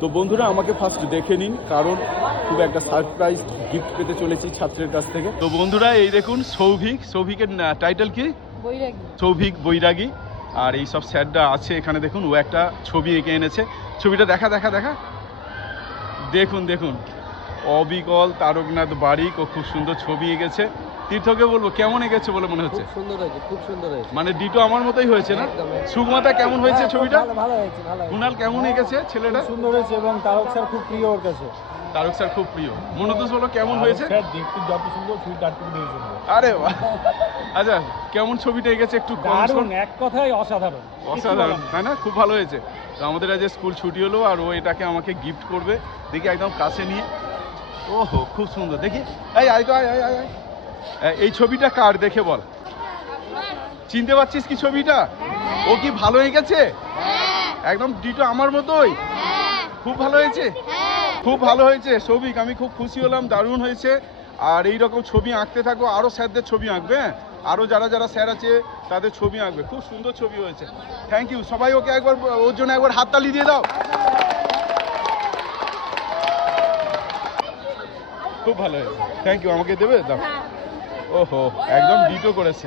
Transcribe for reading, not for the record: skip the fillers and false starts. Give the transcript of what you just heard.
তো বন্ধুরা আমাকে ফার্স্ট দেখে নিন, কারণ খুব একটা সারপ্রাইজ গিফট পেতে চলেছি ছাত্রের কাছ থেকে। তো বন্ধুরা এই দেখুন সৌভিকের টাইটেল কি? বৈরাগী। সৌভিক বৈরাগী। আর এই সব স্যাররা আছে এখানে, দেখুন ও একটা ছবি এঁকে এনেছে। ছবিটা দেখা দেখুন দেখুন, অবিকল তারকনাথ বারিক, ও খুব সুন্দর ছবি এঁকেছে। তীর্থকে বলবো কেমন এঁকেছে বলে মনে হচ্ছে? খুব সুন্দর হয়েছে, খুব সুন্দর হয়েছে। মানে ডিটো আমার মতোই হয়েছে না? একদম। সুগমাতা কেমন হয়েছে ছবিটা? ভালো হয়েছে, ভালো হয়েছে। কুনাল কেমন এঁকেছে ছেলেটা? সুন্দর হয়েছে এবং তারক স্যার খুব প্রিয় ওর কাছে। তারক স্যার খুব প্রিয়। মনোতোষ বলো কেমন হয়েছে? স্যার দেখতে যত সুন্দর ছবি তার থেকে বেশি সুন্দর। আরে বাহ! আচ্ছা কেমন ছবিটা এঁকেছে একটু দারুণ, এক কথায় অসাধারণ। অসাধারণ, তাই না? খুব ভালো হয়েছে। তো আমাদের আজ স্কুল ছুটি হলো আর ও এটাকে আমাকে গিফট করবে। দেখি একদম কাছে নিয়ে, ওহো খুব সুন্দর। দেখি এই আয় তো আয়। এই ছবিটা কার দেখে বল, চিনতে পারছিস কি ছবিটা? ও কি ভালো এঁকেছে? একদম ডিটো আমার মতোই। খুব ভালো হয়েছে, খুব ভালো হয়েছে সৌভিক, আমি খুব খুশি হলাম, দারুণ হয়েছে। আর এই রকম ছবি আঁকতে থাকো, আরও স্যারদের ছবি আঁকবে, হ্যাঁ আরও যারা স্যার আছে তাদের ছবি আঁকবে। খুব সুন্দর ছবি হয়েছে, থ্যাংক ইউ। সবাই ওকে একবার, ওর জন্য একবার হাততালি দিয়ে দাও। খুব ভালো হয়েছে, থ্যাংক ইউ। আমাকে দেবে দাও। ওহো একদম ডিটো করেছে।